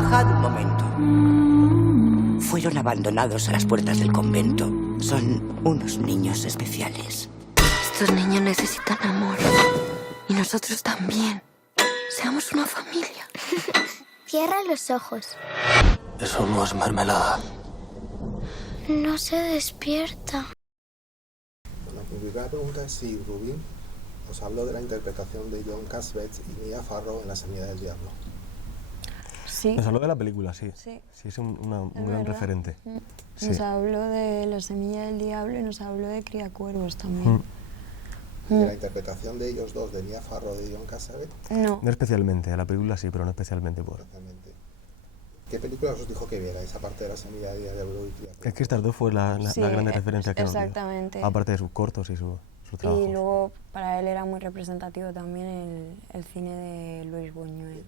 Bajad un momento. Fueron abandonados a las puertas del convento. Son unos niños especiales. Estos niños necesitan amor. Y nosotros también. Seamos una familia. Cierra los ojos. Eso no es mermelada. No se despierta. Bueno, mi primera pregunta es si Rubin os habló de la interpretación de John Cassavetes y Mia Farrow en La Semilla del Diablo. Sí. Nos habló de la película, sí. Sí. Sí, es un gran verdad. referente. Sí. Nos habló de La Semilla del Diablo y nos habló de Criacuervos también. ¿Y de la interpretación de ellos dos, de Mia Farrow y de John Cassavetes? No. No especialmente, a la película sí, pero no especialmente por... Exactamente. ¿Qué películas os dijo que vierais, aparte de La Semilla del Diablo y Criacuervos? Es que estas dos fue la Sí, grande referencia que nos dio. exactamente. Aparte de sus cortos y su trabajo. Y luego para él era muy representativo también el cine de Luis Buñuel.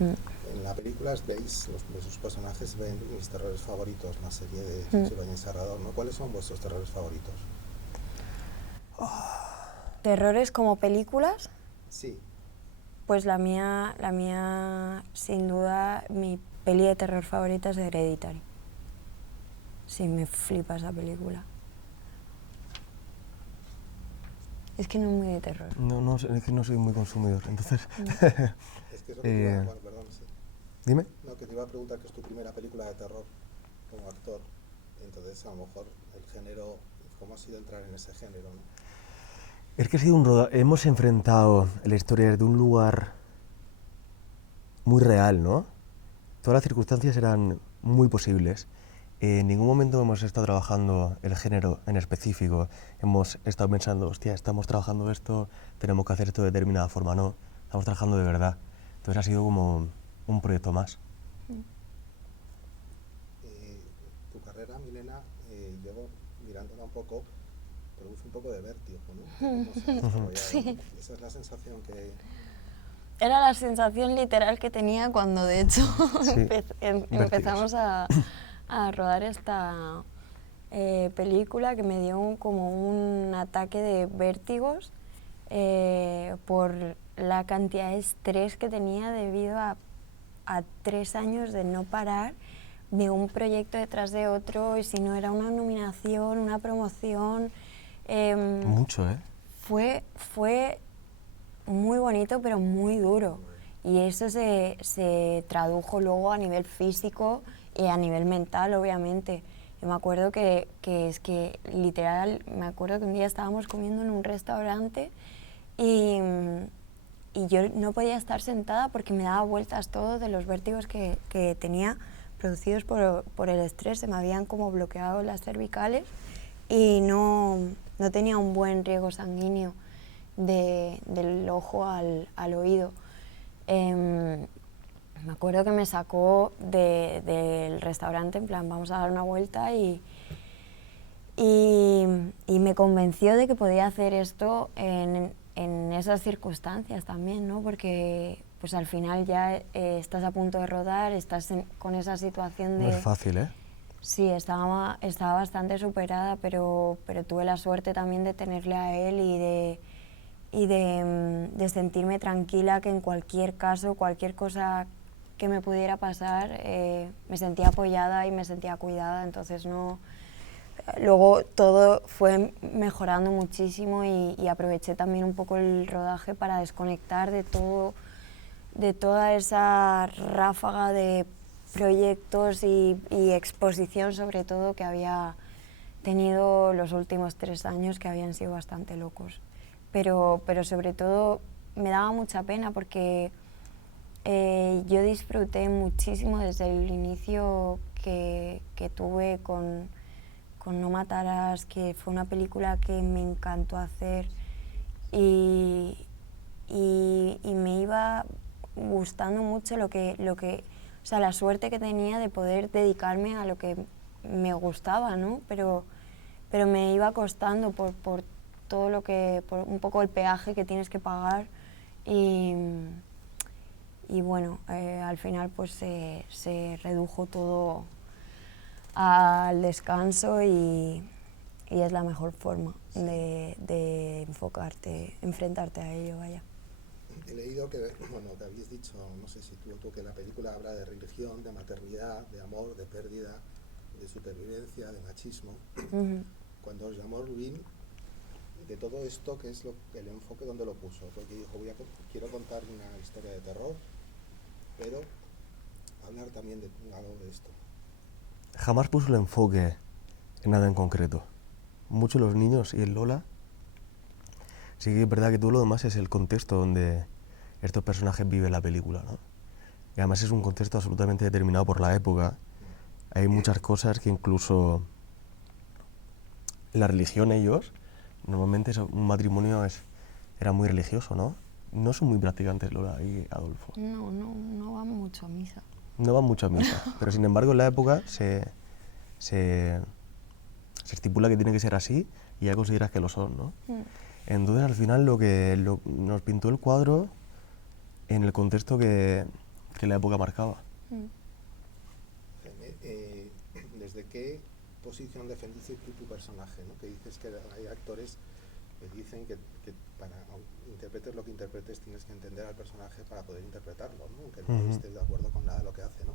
En la película veis, de sus personajes ven mis terrores favoritos, la serie de Ibáñez Serrador, ¿no? ¿Cuáles son vuestros terrores favoritos? ¿Terrores como películas? Sí. Pues la mía, sin duda, mi peli de terror favorita es Hereditary. Sí, me flipa esa película. Es que no es muy de terror. No, es que no soy muy consumidor, entonces... Es que eso que te iba, bueno, perdón, sí. Dime. No, que te iba a preguntar que es tu primera película de terror como actor, entonces a lo mejor el género, ¿cómo ha sido entrar en ese género, no? Es que ha sido un rodaje, hemos enfrentado la historia de un lugar muy real, ¿no? Todas las circunstancias eran muy posibles. En ningún momento hemos estado trabajando el género en específico. Hemos estado pensando, hostia, estamos trabajando esto, tenemos que hacer esto de determinada forma. No, estamos trabajando de verdad. Entonces ha sido como un proyecto más. Tu carrera, Milena, llevo mirándola un poco, produce un poco de vértigo, ¿no? Sí. Esa es la sensación que... Era la sensación literal que tenía cuando, de hecho, Sí, empezamos a rodar esta película, que me dio como un ataque de vértigos por la cantidad de estrés que tenía debido a 3 años de no parar, de un proyecto detrás de otro, y si no era una nominación, una promoción... Mucho, ¿eh? Fue muy bonito, pero muy duro. Y eso se tradujo luego a nivel físico y a nivel mental, obviamente. Yo me acuerdo que es que, literal, me acuerdo que un día estábamos comiendo en un restaurante y yo no podía estar sentada porque me daba vueltas todo de los vértigos que tenía producidos por el estrés. Se me habían como bloqueado las cervicales y no tenía un buen riego sanguíneo del ojo al oído. Me acuerdo que me sacó del restaurante, en plan, vamos a dar una vuelta, y me convenció de que podía hacer esto en esas circunstancias también, ¿no? Porque pues al final ya estás a punto de rodar, estás con esa situación de... No es fácil, ¿eh? Sí, estaba bastante superada, pero tuve la suerte también de tenerle a él y de sentirme tranquila, que en cualquier caso, cualquier cosa que me pudiera pasar, me sentía apoyada y me sentía cuidada. Entonces luego todo fue mejorando muchísimo y aproveché también un poco el rodaje para desconectar de toda esa ráfaga de proyectos y exposición, sobre todo, que había tenido los últimos 3 años, que habían sido bastante locos. Pero sobre todo me daba mucha pena porque yo disfruté muchísimo desde el inicio que tuve con No matarás, que fue una película que me encantó hacer y me iba gustando mucho o sea, la suerte que tenía de poder dedicarme a lo que me gustaba, ¿no? Pero me iba costando por todo por un poco el peaje que tienes que pagar y bueno, al final pues se redujo todo al descanso y es la mejor forma de enfrentarte a ello, vaya. He leído que, bueno, que habéis dicho, no sé si tú, que la película habla de religión, de maternidad, de amor, de pérdida, de supervivencia, de machismo. Cuando os llamó Rubín, de todo esto, ¿qué es el enfoque donde lo puso? Porque dijo, quiero contar una historia de terror, pero hablar también de algo de esto. Jamás puso el enfoque en nada en concreto. Mucho los niños y el Lola. Sí que es verdad que todo lo demás es el contexto donde estos personajes viven la película, ¿no? Y además es un contexto absolutamente determinado por la época. Hay muchas cosas que incluso la religión ellos, normalmente un matrimonio era muy religioso, ¿no? No son muy practicantes Lola y Adolfo. No van mucho a misa. No van mucho a misa, pero sin embargo en la época se estipula que tiene que ser así y ya consideras que lo son, ¿no? Entonces al final nos pintó el cuadro en el contexto que la época marcaba. ¿Desde qué posición defendiste tú tu personaje, ¿no? Que dices que hay actores que dicen que para interpretes lo que interpretes tienes que entender al personaje para poder interpretarlo, ¿no? Aunque no estés de acuerdo con nada de lo que hace, ¿no?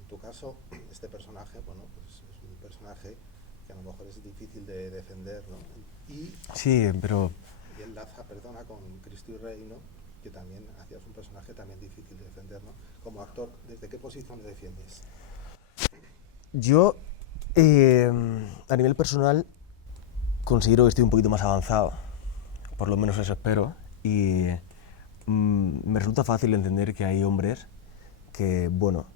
En tu caso, este personaje, bueno, pues es un personaje que a lo mejor es difícil de defender, ¿no? Sí, pero... Y enlaza, con Cristo y Rey, ¿no? Que también hacías un personaje también difícil de defender, ¿no? Como actor, ¿desde qué posición le defiendes? Yo, a nivel personal, considero que estoy un poquito más avanzado, por lo menos eso espero, y me resulta fácil entender que hay hombres que, bueno,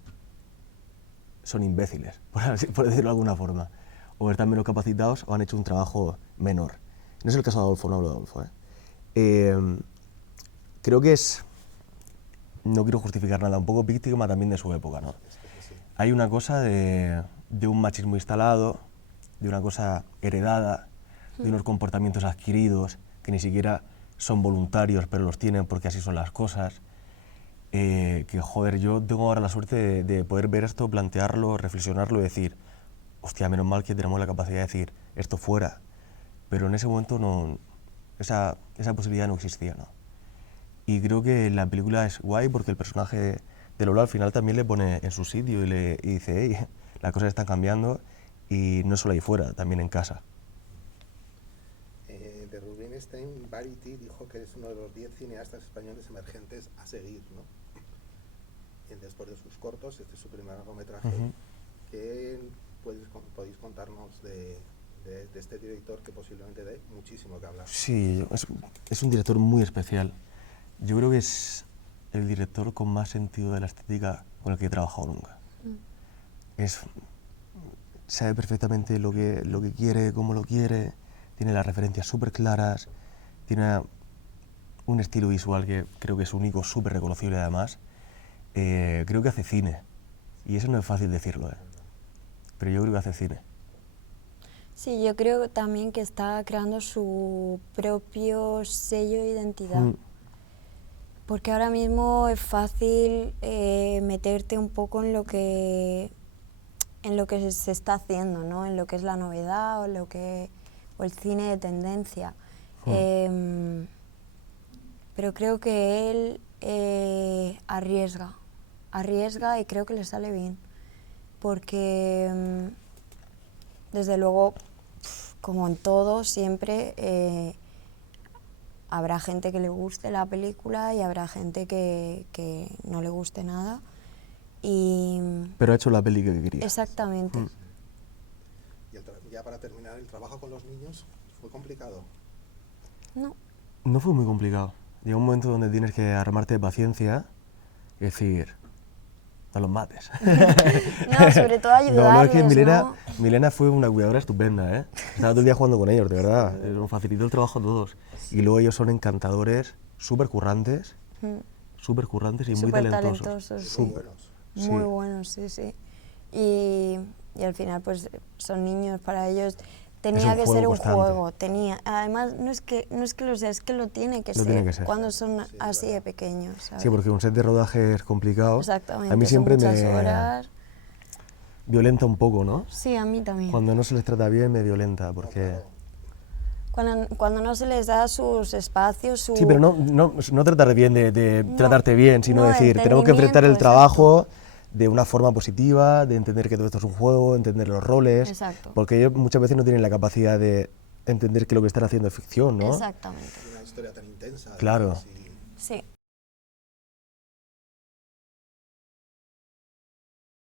son imbéciles, por decirlo de alguna forma, o están menos capacitados o han hecho un trabajo menor. No es el caso de Adolfo, no hablo de Adolfo. Creo que no quiero justificar nada, un poco víctima también de su época, ¿no? Hay una cosa de un machismo instalado, de una cosa heredada, de unos comportamientos adquiridos que ni siquiera son voluntarios, pero los tienen porque así son las cosas. Que joder, yo tengo ahora la suerte de poder ver esto, plantearlo, reflexionarlo y decir, hostia, menos mal que tenemos la capacidad de decir esto fuera. Pero en ese momento esa posibilidad no existía, ¿no? Y creo que la película es guay porque el personaje de Lola al final también le pone en su sitio y dice, hey, las cosas están cambiando y no solo ahí fuera, también en casa. De Rubín Stein, Variety dijo que es uno de los 10 cineastas españoles emergentes a seguir, ¿no? Y después de sus cortos, este es su primer largometraje. ¿Qué podéis contarnos de este director que posiblemente dé muchísimo que hablar? Sí, es un director muy especial. Yo creo que es el director con más sentido de la estética con el que he trabajado nunca. Sabe perfectamente lo que quiere, cómo lo quiere, tiene las referencias súper claras, tiene un estilo visual que creo que es único, súper reconocible además. Creo que hace cine, y eso no es fácil decirlo, pero yo creo que hace cine. Sí, yo creo también que está creando su propio sello de identidad. Porque ahora mismo es fácil meterte un poco en lo que se está haciendo, ¿no? En lo que es la novedad o el cine de tendencia. Pero creo que él arriesga y creo que le sale bien. Porque, desde luego, como en todo, siempre habrá gente que le guste la película y habrá gente que no le guste nada. Pero ha hecho la peli que quería. Exactamente. Y ya para terminar, ¿el trabajo con los niños fue complicado? No. No fue muy complicado. Llega un momento donde tienes que armarte de paciencia y decir, no los mates. No, sobre todo ayudarles, no, es que Milena fue una cuidadora estupenda, ¿eh? Estaba todo el día jugando con ellos, de verdad. Nos facilitó el trabajo a todos. Y luego ellos son encantadores, súper currantes y muy talentosos. Súper. Muy buenos, sí. Y al final, pues, son niños, para ellos tenía que ser un juego. Además, no es que lo sea, es que lo tiene que ser cuando son así de pequeños, ¿sabes? Sí, porque un set de rodaje es complicado. Exactamente, a mí siempre son muchas horas. Violenta un poco, ¿no? Sí, a mí también. Cuando no se les trata bien me violenta, porque... Cuando no se les da sus espacios, su... Sí, pero no tratar bien de No, tratarte bien, sino no, decir, tenemos que enfrentar el entendimiento, trabajo de una forma positiva, de entender que todo esto es un juego, entender los roles, Exacto. porque ellos muchas veces no tienen la capacidad de entender que lo que están haciendo es ficción, ¿no? Exactamente. Una historia tan intensa. Claro. además, y Sí.